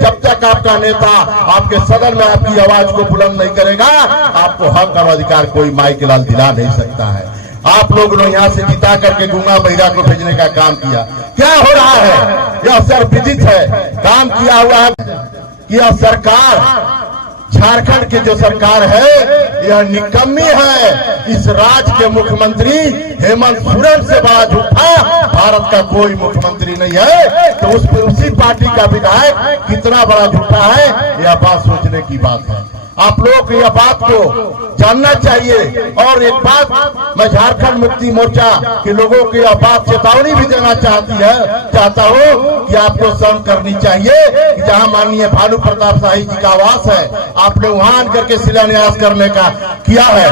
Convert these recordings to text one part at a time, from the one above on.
जब तक आपका नेता आपके सदन में आपकी आवाज को बुलंद नहीं करेगा, आपको हक और अधिकार कोई माई के लाल दिला नहीं सकता है। आप लोग ने यहाँ से जिता करके गूंगा बहिरा को भेजने का काम किया। क्या हो रहा है? यह सर्वविदित है, काम किया हुआ है कि यह सरकार, झारखंड की जो सरकार है, यह निकम्मी है। इस राज्य के मुख्यमंत्री हेमंत सोरेन से बड़ा झूठा भारत का कोई मुख्यमंत्री नहीं है। तो उसी पार्टी का विधायक कितना बड़ा झूठा है, यह बात सोचने की बात है। आप लोगों को यह बात को जानना चाहिए। और एक बात मैं झारखंड मुक्ति मोर्चा के लोगों को यह बात चेतावनी भी देना चाहता हूँ कि आपको सहन करनी चाहिए कि जहाँ माननीय भानु प्रताप शाही जी का आवास है, आपने वहां करके शिलान्यास करने का किया है,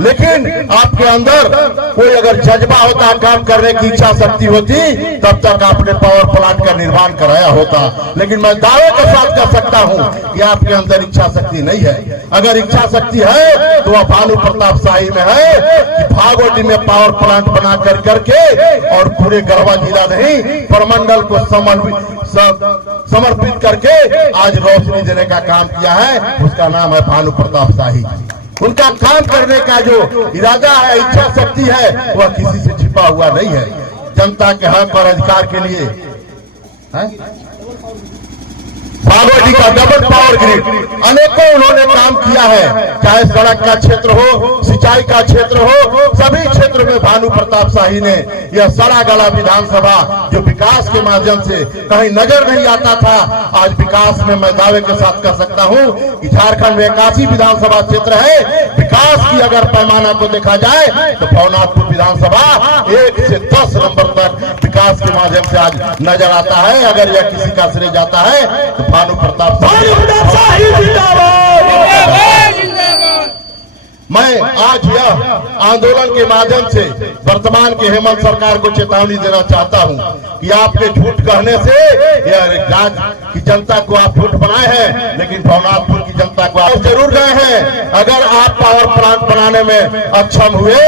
लेकिन आपके अंदर कोई अगर जज्बा होता, काम करने की इच्छा शक्ति होती, तब तक आपने पावर प्लांट का निर्माण कराया होता। लेकिन मैं दावे के साथ कह सकता हूँ कि आपके अंदर इच्छा शक्ति नहीं है। अगर इच्छा शक्ति है तो वह भानु प्रताप शाही में है कि भागोटी में पावर प्लांट बना करके और पूरे गढ़वा जिला नहीं, प्रमंडल को समर्पित करके आज रोशनी देने का काम किया है। उसका नाम है भानु प्रताप शाही। उनका काम करने का जो इरादा है, इच्छा शक्ति है, वह किसी से छिपा हुआ नहीं है। जनता के हक और अधिकार के लिए भागोटी का डबल पावर ग्रिड अनेकों उन्होंने काम किया है, चाहे सड़क का क्षेत्र हो, सिंचाई का क्षेत्र हो, सभी क्षेत्र में भानु प्रताप शाही ने यह सड़ा गला विधानसभा जो विकास के माध्यम से कहीं नजर नहीं आता था, आज विकास में मैं दावे के साथ कह सकता हूं कि झारखंड में 81 विधानसभा क्षेत्र है। विकास की अगर पैमाना को देखा जाए तो भवनाथपुर विधानसभा 1 से 10 नंबर तक विकास के माध्यम से आज नजर आता है। अगर यह किसी का श्रेय जाता है तो भानु प्रताप शाही जिंदाबाद। मैं आज यह आंदोलन के माध्यम से वर्तमान के हेमंत सरकार को चेतावनी देना चाहता हूं कि आपके झूठ कहने से यह राज्य की जनता को आप झूठ बनाए हैं, लेकिन भवनाथपुर की जनता को आप जरूर गए हैं। अगर आप पावर प्लांट बनाने में अक्षम हुए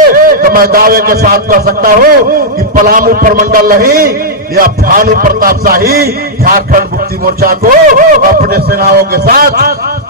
तो मैं दावे के साथ कह सकता हूं कि पलामू प्रमंडल नहीं, यह भानु प्रताप शाही झारखंड मुक्ति मोर्चा को अपने सेनाओं के साथ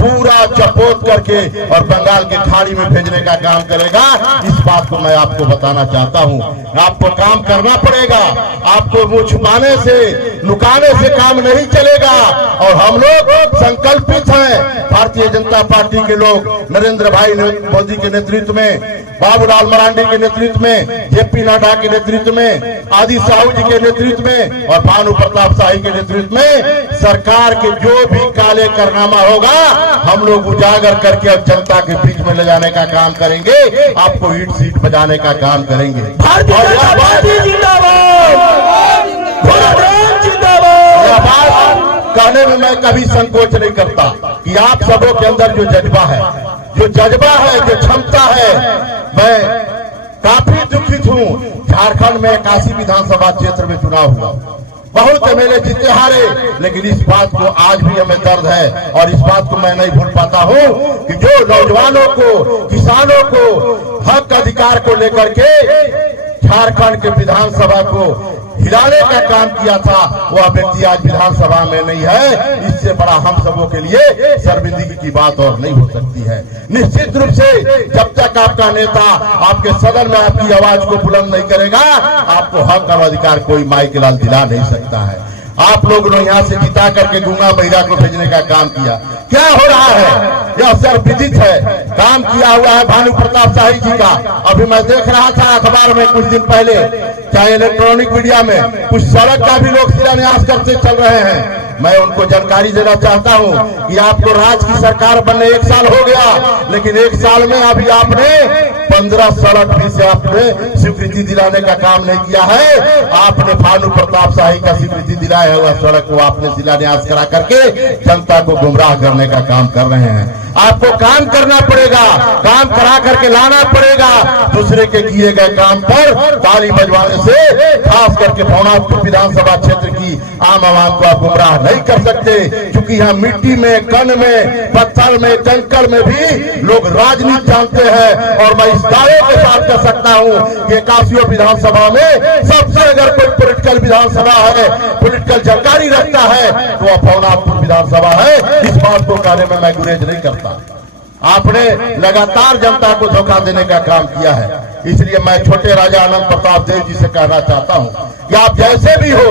पूरा चपोत करके और बंगाल के खाड़ी में भेजने का काम करेगा। इस बात को मैं आपको बताना चाहता हूं। आपको काम करना पड़ेगा, आपको मुंह छुपाने से, लुकाने से काम नहीं चलेगा। और हम लोग संकल्पित हैं, भारतीय जनता पार्टी के लोग, नरेंद्र भाई मोदी के नेतृत्व में, बाबूलाल मरांडी के नेतृत्व में, जेपी नड्डा के नेतृत्व में, आदि साहू जी के नेतृत्व में और भानु प्रताप शाही के नेतृत्व में सरकार के जो भी काले कारनामा होगा, हम लोग उजागर करके अब जनता के बीच में ले जाने का काम करेंगे। आपको ईट सीट बजाने का काम करेंगे। कहने में मैं कभी संकोच नहीं करता कि आप सबों के अंदर जो जज्बा है, जो क्षमता है, मैं काफी दुखित हूँ। झारखंड में 81 विधानसभा क्षेत्र में चुनाव हुआ, बहुत एमएलए जीते हारे, लेकिन इस बात को आज भी हमें दर्द है और इस बात को मैं नहीं भूल पाता हूँ कि जो नौजवानों को, किसानों को हक अधिकार को लेकर के झारखंड के विधानसभा को हिलाने का काम किया था, वह व्यक्ति आज विधानसभा में नहीं है। इससे बड़ा हम सबों के लिए शर्मिंदगी की बात और नहीं हो सकती है। निश्चित रूप से जब तक आपका नेता आपके सदन में आपकी आवाज को बुलंद नहीं करेगा, आपको हक और अधिकार कोई माई के लाल दिला नहीं सकता है। आप लोग ने यहाँ से जिता करके गूंगा बहिरा को भेजने का काम किया। क्या हो रहा है? यह सर्वविदित है, काम किया हुआ है भानु प्रताप शाही जी का। अभी मैं देख रहा था अखबार में कुछ दिन पहले, चाहे इलेक्ट्रॉनिक मीडिया में, कुछ सड़क का भी लोग शिलान्यास करते चल रहे हैं। मैं उनको जानकारी देना चाहता हूं कि आपको राज्य की सरकार बनने 1 साल हो गया, लेकिन 1 साल में अभी आपने 15 सड़क भी से आपने स्वीकृति दिलाने का काम नहीं किया है। आपने भानु प्रताप शाही का स्वीकृति दिलाया हुआ सड़क को आपने शिलान्यास करा करके जनता को गुमराह करने का काम कर रहे हैं। आपको काम करना पड़ेगा, काम करा करके लाना पड़ेगा। दूसरे के किए गए काम पर ताली बजवाने से खास करके भवनाथपुर विधानसभा क्षेत्र की आम आवाम को आप गुमराह नहीं कर सकते, क्योंकि यहाँ मिट्टी में, कण में, पत्थर में, कंकड़ में भी लोग राजनीति जानते हैं। और मैं इस दावे के साथ कह सकता हूँ कि 81 विधानसभा में सबसे अगर कोई पॉलिटिकल पॉलिटिकल विधानसभा है, पॉलिटिकल जानकारी रखता है, तो वह भवनाथपुर विधानसभा है। इस बात को कहने में मैं गुरेज नहीं करता। आपने लगातार जनता को धोखा देने का काम किया है, इसलिए मैं छोटे राजा आनंद प्रताप देव जी से कहना चाहता हूं कि आप जैसे भी हो,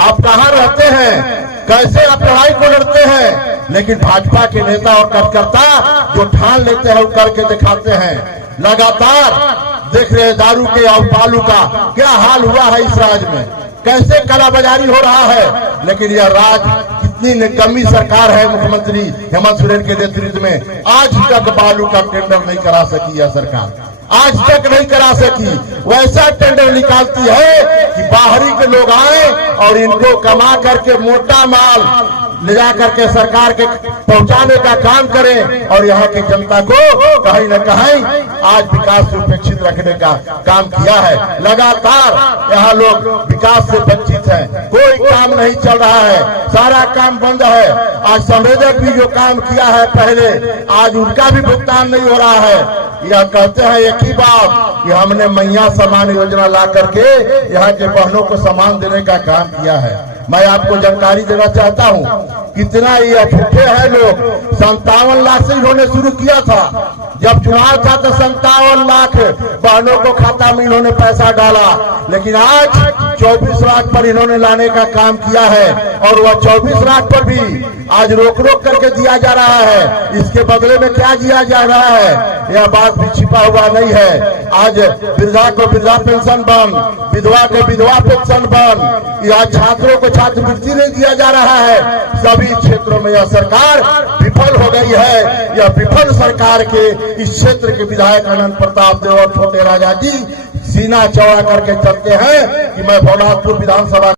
आप कहां रहते हैं, कैसे आप लड़ाई को लड़ते हैं, लेकिन भाजपा के नेता और कार्यकर्ता जो ठान लेते हैं वो करके दिखाते हैं। लगातार देख रहे दारू के और बालू का क्या हाल हुआ है इस राज्य में, कैसे कालाबाजारी हो रहा है, लेकिन यह राज्य कितनी निकम्मी सरकार है मुख्यमंत्री हेमंत सोरेन के नेतृत्व में, आज तक बालू का टेंडर नहीं करा सकी यह सरकार, आज तक नहीं करा सकी। वैसा टेंडर निकालती है कि बाहरी के लोग आए और इनको कमा करके मोटा माल ले जा करके सरकार के पहुंचाने का काम करें और यहाँ की जनता को कहीं न कहीं आज विकास से उपेक्षित रखने का काम किया है। लगातार यहाँ लोग विकास से वंचित हैं, कोई काम नहीं चल रहा है, सारा काम बंद है। आज संवेदक भी जो काम किया है पहले, आज उनका भी भुगतान नहीं हो रहा है। यह कहते हैं एक ही बात कि हमने मैया सम्मान योजना ला करके यहाँ के बहनों को सम्मान देने का काम किया है। मैं आपको जानकारी देना चाहता हूँ, कितना ये झूठे हैं लोग। 57 लाख से इन्होंने शुरू किया था, जब चुनाव था तो 57 लाख बहनों को खाता में इन्होंने पैसा डाला, लेकिन आज 24 लाख पर इन्होंने लाने का काम किया है और वह 24 लाख पर भी आज रोक रोक करके दिया जा रहा है। इसके बदले में क्या दिया जा रहा है, यह बात भी छिपा हुआ नहीं है। आज वृद्धा को वृद्धा पेंशन बंद, विधवा को विधवा पेंशन बंद, या छात्रों को छात्रवृत्ति नहीं दिया जा रहा है। सभी क्षेत्रों में यह सरकार विफल हो गई है। यह विफल सरकार के इस क्षेत्र के विधायक आनंद प्रताप देव और छोटे राजा जी सीना चौड़ा करके चलते हैं कि मैं भवनाथपुर विधानसभा